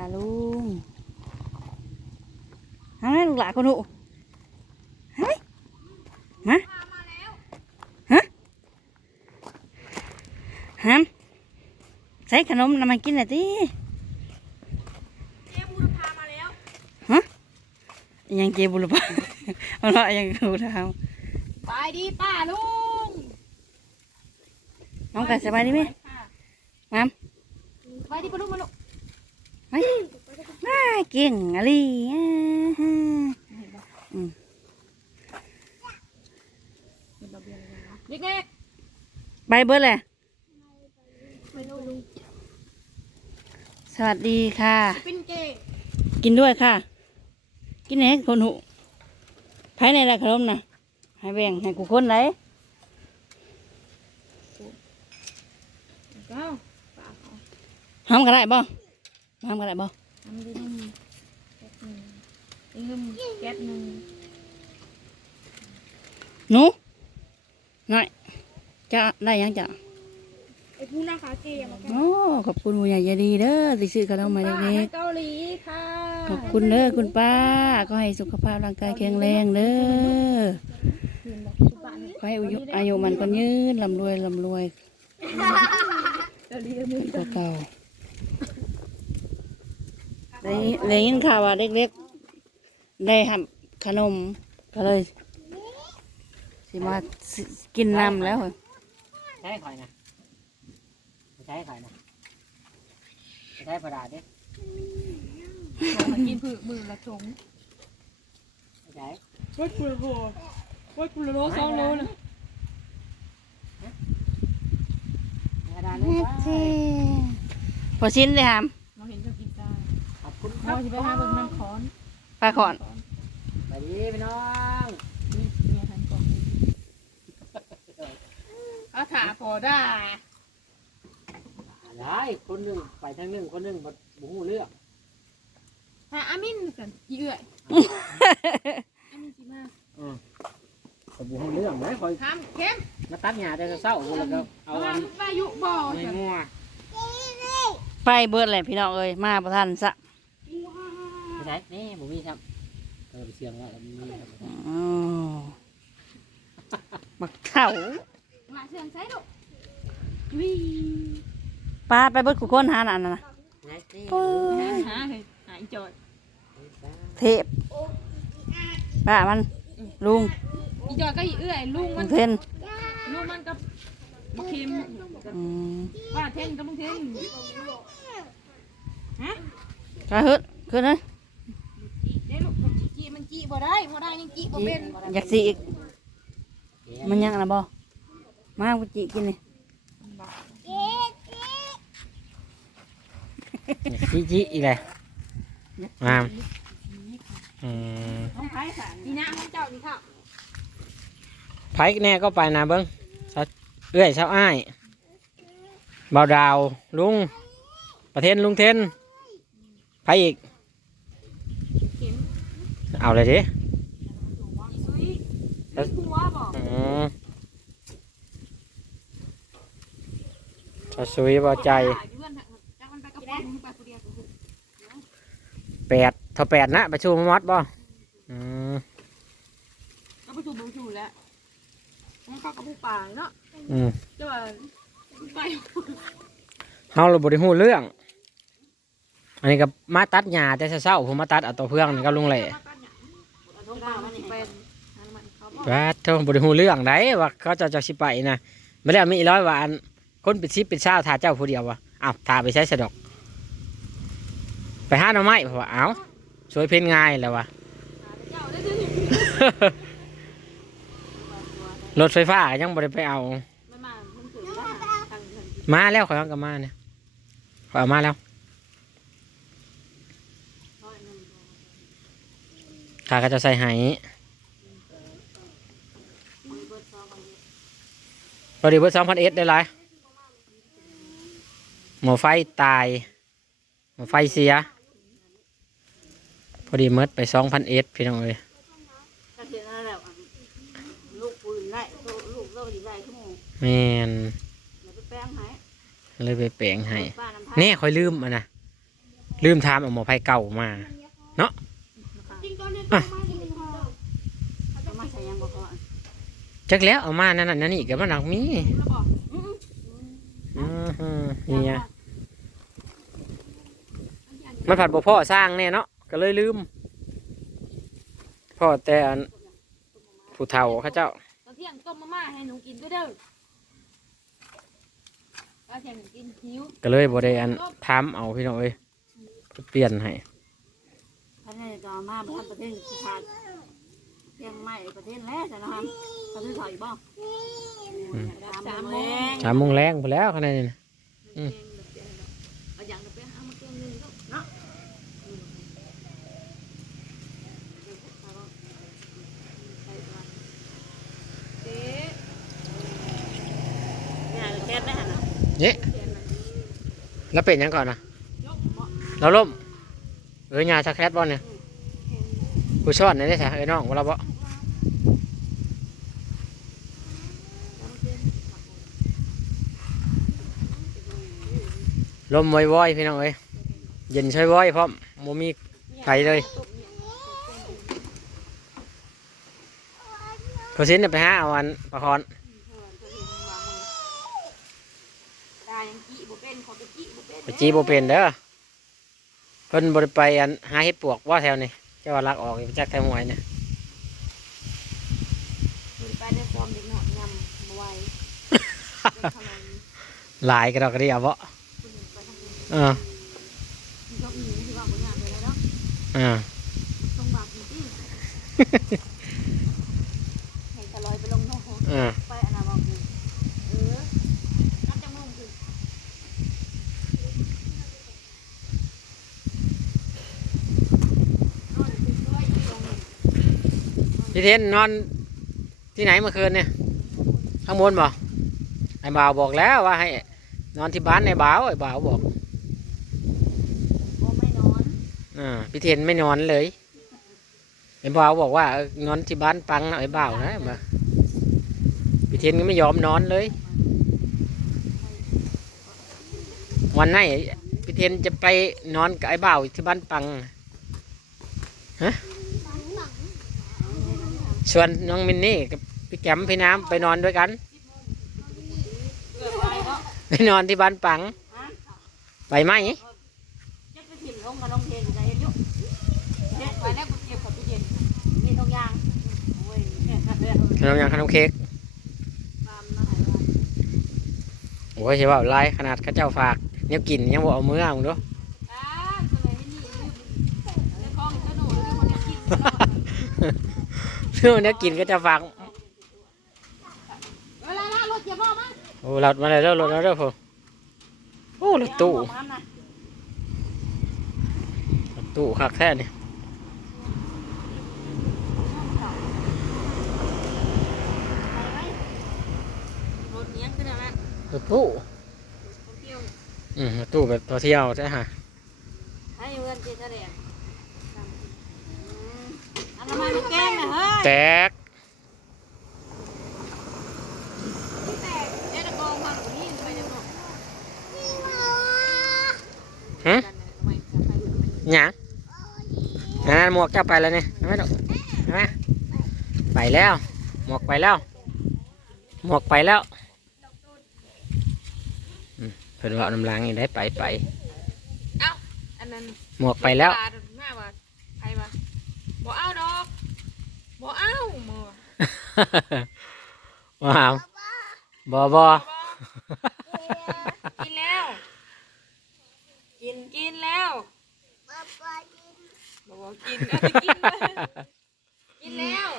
าลุงฮะลูกหลานคนหนูเฮ้ยมาฮะฮัมใส่ขนมนำมากินหน่อยดิเจ๊บูรพามาแล้วยังเก็บบุรุษเอาละยังกูทไปดีป้าลุงำน้องกันสบายดีไหมมามไปดีป้าลุงมาลุง ไปน่าเก่งอะไรอะฮะอืมเด็กไปเบิดเลยๆไปลุงสวัสดีค่ะเป็นเกย์กินด้วยค่ะ กินไหนคนหูภายในละขนมนะให้แบ่งให้กูคนไหนเก้าห้ามก็ได้บ่ ห้ามก็ได้บ่ทำดีนึงแก๊สหนึ่งลืมแก๊สหนึ่งหนูน้อยจะได้ยังจะไอ้ผู้น่าขาเกย์มาแก้โอ้ขอบคุณผู้ใหญ่ใจดีเด้อที่ซื้อขนมมาเด็กเกาหลีค่ะๆขอบคุณเด้อคุณป้า ก็ให้สุขภาพร่างกายแข็งแรงเด้อขอให้อายุอายุมันก็ยืนลำรวยลำรวยเกาหลีก็มีกว่าเก่า ได้ได้ยินข่าวว่าเด็กๆได้ทำขนมก็เลยสิมาสิกินน้ำแล้วใช้ข่อยนะไม่ใช้ข่อยนะไม่ใช้ประดาษดิมากินผือมือละถงไม่ใช้วัดกุลโลวัดกุลโลสองโลนะกระดาษเลยว่าพอชิ้นเลยครับ เรารับจะไปหาเบิ่งน้ำคอนปลาขอนไปดีพี่น้องนี่เมียทันกองเอาถาพอได้อะไรคนหนึ่งไปทางหนึ่งคนหนึ่งบ่บุหูเลือกหาอามินกันอีเอื่อยอามินจีมาแต่บุหูเลือกไหมคอยทำเข้มมาตัดหญ้าแต่เศร้าๆคนละก็เอาเอาอันวายุบ่อไม่จ้ะงัวไปเบิดเลยพี่น้องเอ้ยมาประทันซะ ไม่ใช่นี่บุมีครับเออไปเสียงว่าแล้วมีครับอ๋อมักเข่ามาเชิญใช้ลูกวิ่งปลาไปเบิดกูคนหาหนานนนะไหนนี่โอ้ยหาเลยหายจอดเทพป้ามันลุงอีจอดก็อีเอื่อยลุงลุมันงเทนลุงมันกับบักเค็มอืมว่าเท่งกับบักเท่งฮะก็ฮึดขึ้นเลยเดี๋ยวลูกมัน จีบ่ได้บ่ได้ยังจีบ่เป็นอยากสีอีกมันยังนะบ่มากูจิกินนี่จีจีอีกเลยมาอืมไผ่ค่ะอีน้าของเจ้านี่ค่ะไผแน่ก็ไปนะเบิ้งเอื้อยเช้าอ้ายเบาวดาวลุงประเทนลุงเทนไผ่อีก เอาเลยดิอีซุยมีผัวบ่อืมจะสวยเบาใจอยู่เพื่อนจักมันไปกับพ่อมึงไปผู้เดียวกูแปดเท่าแปดนะประชุมมัดบ่อืมก็ไปสู่เบิ่งสู่แล้วมันเข้ากับผู้ป่าเนาะอืมเจ้าว่าไปเฮาเราบริหูเรื่อง อันนี้ก็มาตัดหญ้าแต่เช้าๆผมมาตัดเอาตัวเพื่องนี่ก็ลุง แหล่เป็นมันเขาบอกว่าเท่าบริหูเรื่องไหนว่าเขาจะจะสิไปนะไม่ได้มีอีร้อยว่าอันคนปิดชิปปิดเช้าถ่าเจ้าผู้เดียววะอ้าวถ่าไปใช้สะดอก ไปห้าหน่อไม้เพราะว่าอ้าวสวยเพ่นง่ายแล้ววะ เจ้าได้ดิรถไฟฟ้ายังบ่ได้ไปเอา มันมามันเกิดว่าทางทางมาแล้วขอยเอากลับมาเนี่ยขอยเอามาแล้ว ข้าก็จะใส่ไหพอดีเบิร์ดสองพันเอสได้ไรหมอไฟตาย หมอไฟเสีย พอดีเมิดไปสองพันเอสพี่น้องเอ้ยก็เสร็จแล้วแหละลูกปืนได้ลูกโลดีได้ทุกโมงแม่นเดี๋ยวไปแป้งให้เลยไปแปลงให้ป้าน้ำพัแน่คอยลืมอะนะลืมถามเอาหมอไผเก่ามาจริงตอนนี้อะมาจริงค่ะเอามาใส่ยังบ่พอจักแล้วเอามานั่นน่ะนั่นนี่ก็มันหนักมีแล้วบอกอือฮึนี่ไงมันผัดบ่พ่อสร้างแน่เนาะก็เลยลืม พ่อแต่อันผู้เฒ่าเขาเจ้าตอนเที่ยงต้มมาม่าให้หนูกินด้วยเด้อตอนเที่ยงหนูกินหิวก็เลยบ่ได้อันถามเอาพี่น้องเอ้ยเปลี่ยนให้ ท่านนี่ก็เอามาบ้านประเทศสิขาดเพียงไม่ประเทศแล้วจ้ะนะครับประเทศถอยบ่สามโมงสามโมงแรงไปแล้วขนาดนี้นะเอาอย่างไปเอามาเกงหนึ่งลูกเนาะเจ๊เนี่ยแค่ได้หั่นน่ะเนี่ยแล้วเป็นหยังก่อนนะยกเหมาะเราล่มเอ้ยยาชักแคทบอลเนี่ย กูชอดในได้แท้เอ้ยน้องว่าเราบ่ลมว่อยๆพี่น้องเอ้ยเย็นช่วยว่อยพร้อมโมมีไฟเลยเขาชิ้นเนี่ยไปหาเอาอันประคอนตายังกี้บ่เป็นขอไปกี้บ่เป็นไปจีโบเป็นเด้อเพิ่นบริไปอันหาเห็ดปวกว่าแถวนี้เจ้าว่าลักออกไปจากไทยมวยเนี่ยไปได้ฟอร์มเด็กหน่อยยำมาไว้เป็นขนมหลายกระดอกกระเดียบ่คุณไปทางนี้เออมีก็มีที่ว่าบ่อยากไปแล้วเนาะอ่าต้องบาปจริงๆให้ตะลอยไปลงโน่ อ่า ไปอันน่ะบอกอยู่เออนับจังมุ่งคือ นอนคือช่วยอีลงนี่ พี่เทนนอนที่ไหนเมื่อคืนเนี่ย ข้างบนบ่ไอ้บ่าวบอกแล้วว่าให้ นอนที่บ้านในบ่าวไอ้บ่าวบอกโอ้ไม่นอนอ่าพี่เทนไม่นอนเลยไอ้บ่าวบอกว่าเออนอนที่บ้านปังนะไอ้บ่าวนะมาพี่เทนก็ไม่ยอมนอนเลย วันไหนพี่เทนจะไปนอนกับไอ้บ่าวที่บ้านปังฮะ ชวนน้องมินนี่กับพี่แก้มพี่น้ำไปนอนด้วยกัน ไปนอนที่บ้านปัง ไปไหมขนมยางขนมเค้กโอ้ยใช่ว่าลายขนาดข้าเจ้าฝากเนี่ยกินยังบอกเอามือเอาด้วย เนี่ยกินก็จะฟังโอ้หลัดมาแล้วรถมาแล้วผมโอ้รถตู้รถตู้หักแท้นี่รถตู้อืมรถตู้แบบตัวเที่ยวใช่ฮะให้เงินจีนแสด อันนั้นมันแกล้งนะเฮ้ยแตกเจ๊ตะโกงความหนูนี่ไปเดี๋ยวหนูหึกันนะไม่จะไปดูมันหยังอันนั้นหมวกเจ้าไปแล้วเนี่ยเอาไหมลูกเอาไหมไปแล้ว หมวกไปแล้ว หมวกไปแล้วอืมเพิ่นว่าเอาน้ำล้างนี่ได้ไปไป อันนั้นหมวกไปแล้วตาดหน้าว่าใครมา บ่เอาดอกบ่เอาหมอว้าวบอบอกินแล้ว กินกินแล้วบ่บ่กินเอาไปกินเลยกินแล้ว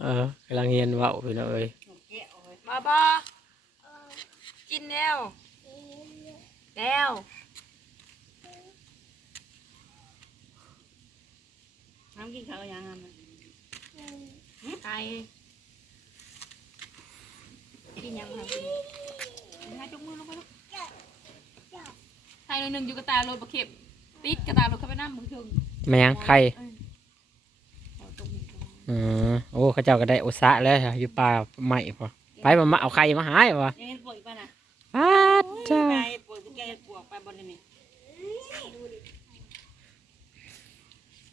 เออกำลังเรียนเว่าวพี่น้องเอ้ยบ่บ่กินแล้วแล้ว น้ำกินข้าวยังหั่นน่ะไก่กินยังไงให้จงมือลงไปลูกไทยหน่อยหนึ่งอยู่กระตายรถบะเข็บติดกระตายรถเข้าไปน้ำมึงถึงแม่ยังใครเอาตรงนี้ก่อนอืมโอ้เขาเจ้าก็ได้อุตสาห์แล้วค่ะอยู่ป่าใหม่พอไปมามาเอาไข่มาหายวะยังเห็นปวกอีกป่ะน่ะอ้าจ้า ไปปวกแกปวกไปบนนี่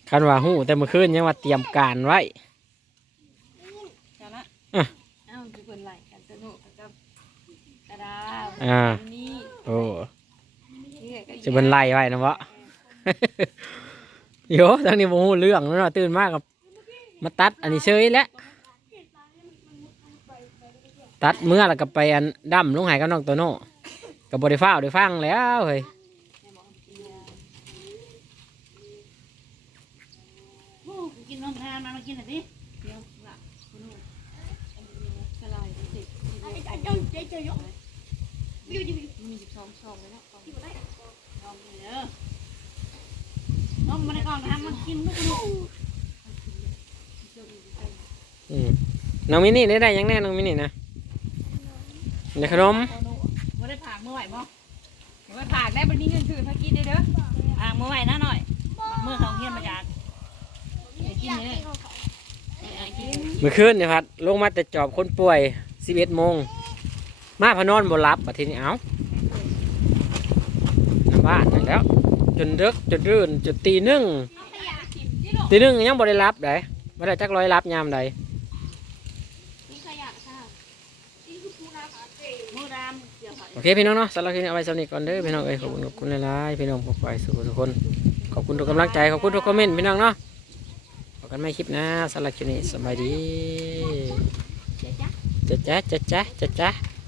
คันว่าหูแต่เมื่อคืนยังว่าเตรียมการไว้จ้าละอะ เอ้าคือคนไหลกันสนุกกับกระดาอ่านี่โอ้นี่ก็จะเป็นไล่ไว้นะวะ โยทั้งนี้โมโหเรื่องแล้วเนาะตื่นมากกับมาตัดอันนี้เฉยแล้วตัดเมื่อแล้วก็ไปอันดำลงใหายกับน้องโตโน่กับบริฟ้าวได้ฟังแล้วเฮ้ย โอ้กินนมทานมามา กินหน่อยดิเดี๋ยวละคุณลูกอันนี้กระลายเด็กมีสิบสองซองเลยเนาะนมเลยเด้อนมมาในกล่องทานมากินลูกลูกอืมน้องมินี่ได้ได้ยังแน่น้องมินี่นะในขนมไม่ได้ผ่าเมื่อไหร่บ่ไม่ผ่าได้บันนี้เงินถือมากินได้เด้ออ่างมือไหวนะหน่อย เมื่อเขาเงียบมาจากไอ้กิน เลยไอ้กินเมื่อคืนเนี่ยพัดลงมาแต่จอบคนป่วยสิบเอ็ดโมง มาพะนอนบนรับประทีนี้เอาน้ำบ้านนั่นแหล้ว จนเดึกจนรื่นจนตีหนึ่งตีหนึ่งยังบ่ได้รับได้ไม่ได้จักร้อยรับยามใดนี่ขยะค่ะมือดามเดี๋ยวโอเคพี่น้องเนาะสำหรับคลิปนี้เอาไว้สำหรับนี้ก่อนเด้อพี่น้องเอ้ยขอบคุณขอบคุณหลายๆพี่น้องขอบไปสู่ทุกคน ขอบคุณทุกกำลังใจขอบคุณทุกคอมเมนต์พี่น้องเนาะพบ กันใหม่คลิปนะสำหรับคลิปนี้สบายดีเจ๊จ้ะจ๊ะจ๊ะจ๊ะจ๊ะจ๊ะจ๊ะ